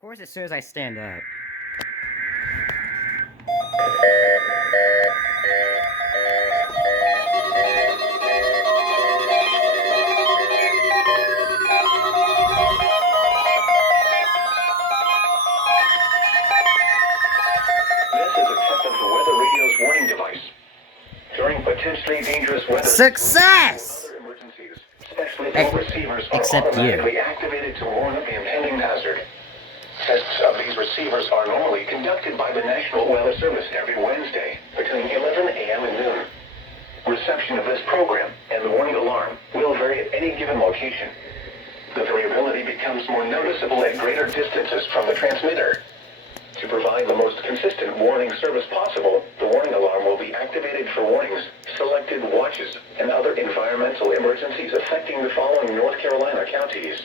Of course, as soon as I stand up. This is a tip of the Weather Radio's warning device. During potentially dangerous weather... Success! Other emergencies, specially receivers are Except you. automatically activated to warn of the impending hazard. Tests of these receivers are normally conducted by the National Weather Service every Wednesday between 11 a.m. and noon. Reception of this program and the warning alarm will vary at any given location. The variability becomes more noticeable at greater distances from the transmitter. To provide the most consistent warning service possible, the warning alarm will be activated for warnings, selected watches, and other environmental emergencies affecting the following North Carolina counties: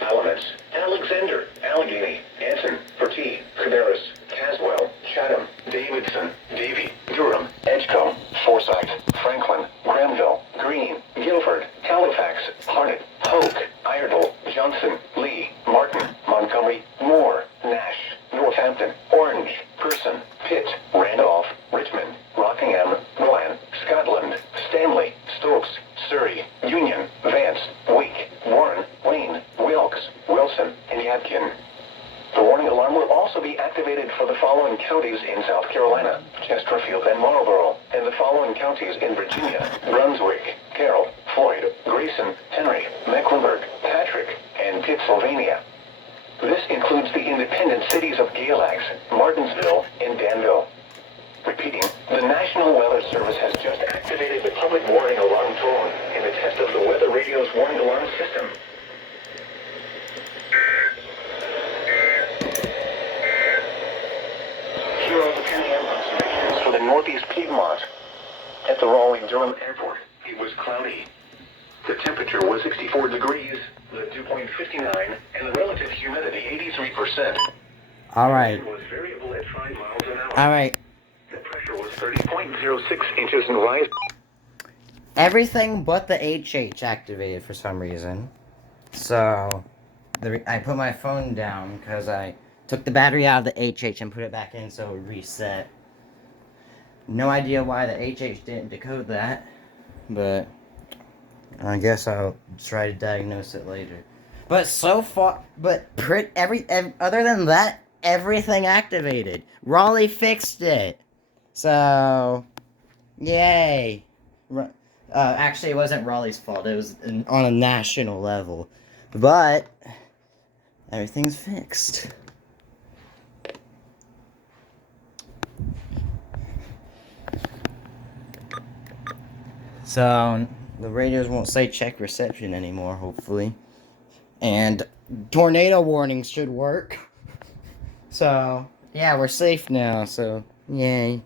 Alamance, Alexander, Allegheny, Anson, Bertie, Cabarrus, Caswell, Chatham, Davidson, Davie, Durham, Edgecombe, Forsyth, Franklin, Granville, Greene, Guilford, Halifax, Harnett, Hoke, Iredell, Johnson, Lee, Martin, Montgomery, Moore, Nash, Northampton, Orange, Person, Pitt, Randolph, Richmond, Rockingham, Rowan, Scotland, Stanley, Stokes, Surrey, Union, Vance, Wake, Warren, Wayne, Wilkes, Wilson, and Yadkin. The warning alarm will also be activated for the following counties in South Carolina: Chesterfield and Marlborough, and the following counties in Virginia: Brunswick, Carroll, Floyd, Grayson, Henry, Mecklenburg, Patrick, and Pittsylvania. This includes the independent cities of Galax, Martinsville, and Danville. Repeating, the National Weather Service has just activated the public warning alarm tone in the test of the Weather Radio's warning alarm system. Here are the 10 a.m. observations for the Northeast Piedmont. At the Raleigh-Durham Airport, it was cloudy. The temperature was 64 degrees, the dew point 59, and the relative humidity 83%. Alright. It was variable at 5 miles an hour. Alright. The pressure was 30.06 inches and rise. Everything but the HH activated for some reason. So, I put my phone down because I took the battery out of the HH and put it back in so it would reset. No idea why the HH didn't decode that, but I guess I'll try to diagnose it later. But so far, other than that, everything activated. Raleigh fixed it. So, yay. Actually, it wasn't Raleigh's fault. It was on a national level. But, everything's fixed. So, the radios won't say check reception anymore, hopefully. And tornado warnings should work. So, yeah, we're safe now, so, yay.